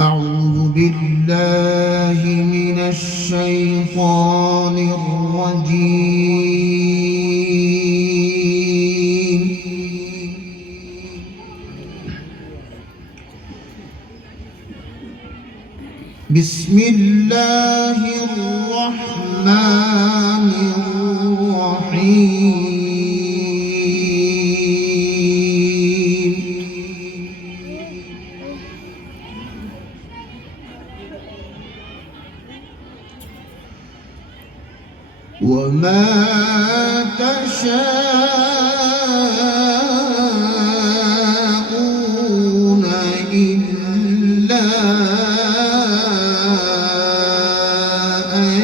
أعوذ بالله من الشيطان الرجيم. بسم الله الرحمن الرحيم. وما تشاءون إلا أن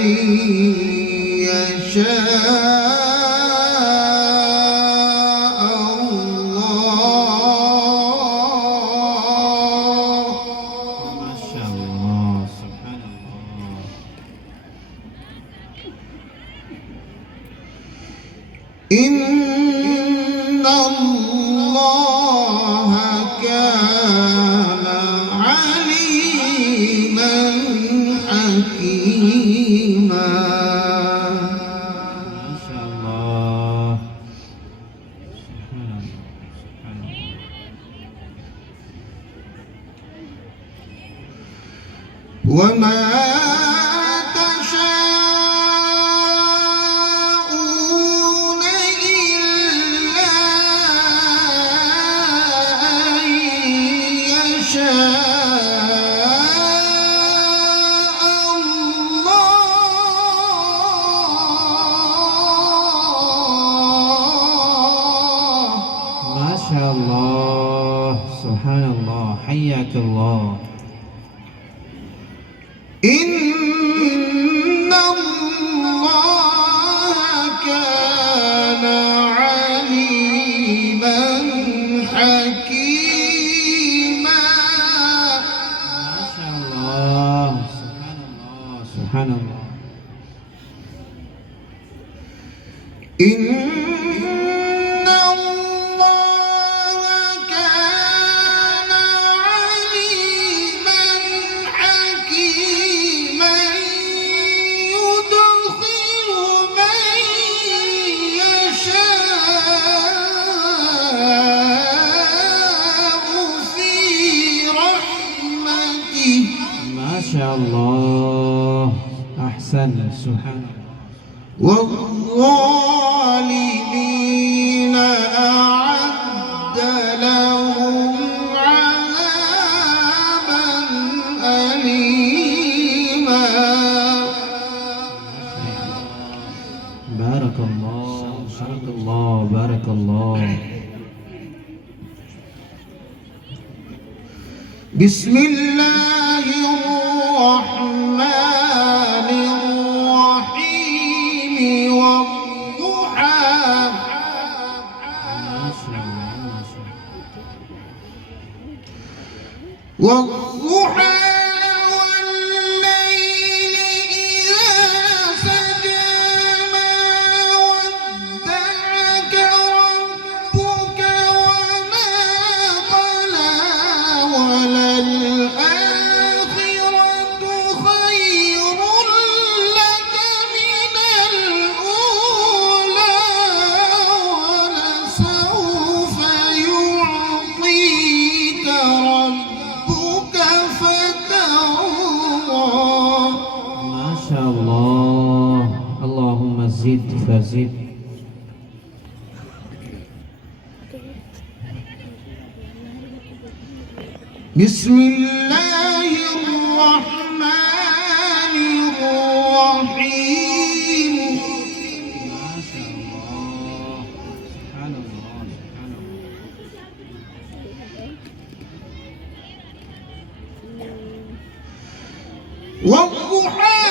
يشاء الله. ما شاء الله، سبحان الله. إن الله كان عليما حكيما. ما شاء الله، سبحان الله. وما ما شاء الله، سبحان الله، حياك الله. إن الله كان عليما حكيما. ما شاء الله، سبحان الله، سبحان الله. إن ما شاء الله، أحسن، سبحان الله. والظالمين أعد لهم عذابا أليما. بارك الله، بارك الله، بارك الله. بسم الله الرحمن الرحيم. والضحى. والضحى والليل إذا سجى ما ودعك ربك وما قلى. وللآخرة خير لك من الأولى. ولسوف يعطيك ربك فترضى. ما شاء الله، اللهم زد فزد. بسم الله الرحمن الرحيم. ما شاء الله، سبحان الله، سبحان الله. والضحى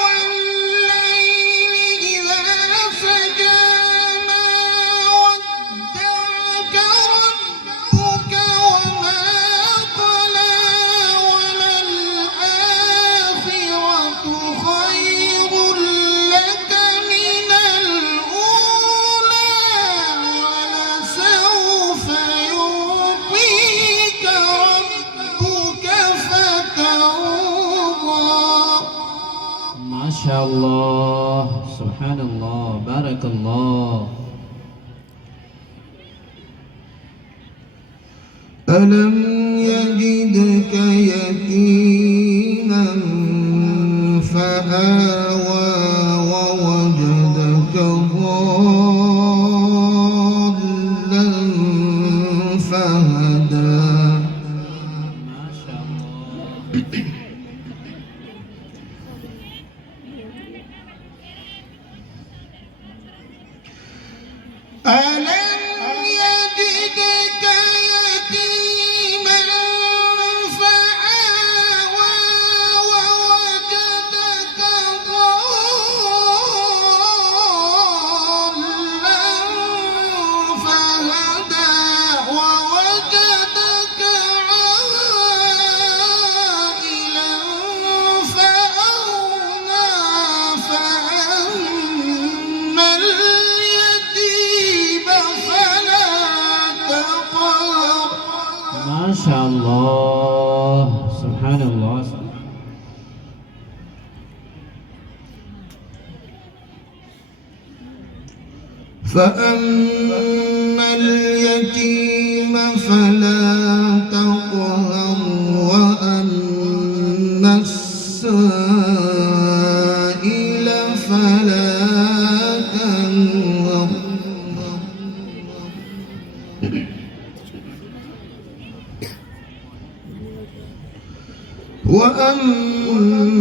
والليل إذا سجى ما ودعك ربك وما قلى. وللآخرة خير لك من الأولى. ولسوف يعطيك ربك فترضى. شاء الله سبحان الله بارك الله. ألم يجدك يتيما فآوى ووجدك ضالا فهدى. ما شاء الله. ألم يجدك يتيما فآوى ووجدك ضالا فهدى ووجدك عائلا فأغنى فأما اليتيم فلا تقهر. ما شاء الله سبحان الله. فأما اليتيم فلا تقهر وأما السائل فلا تنهر. وأما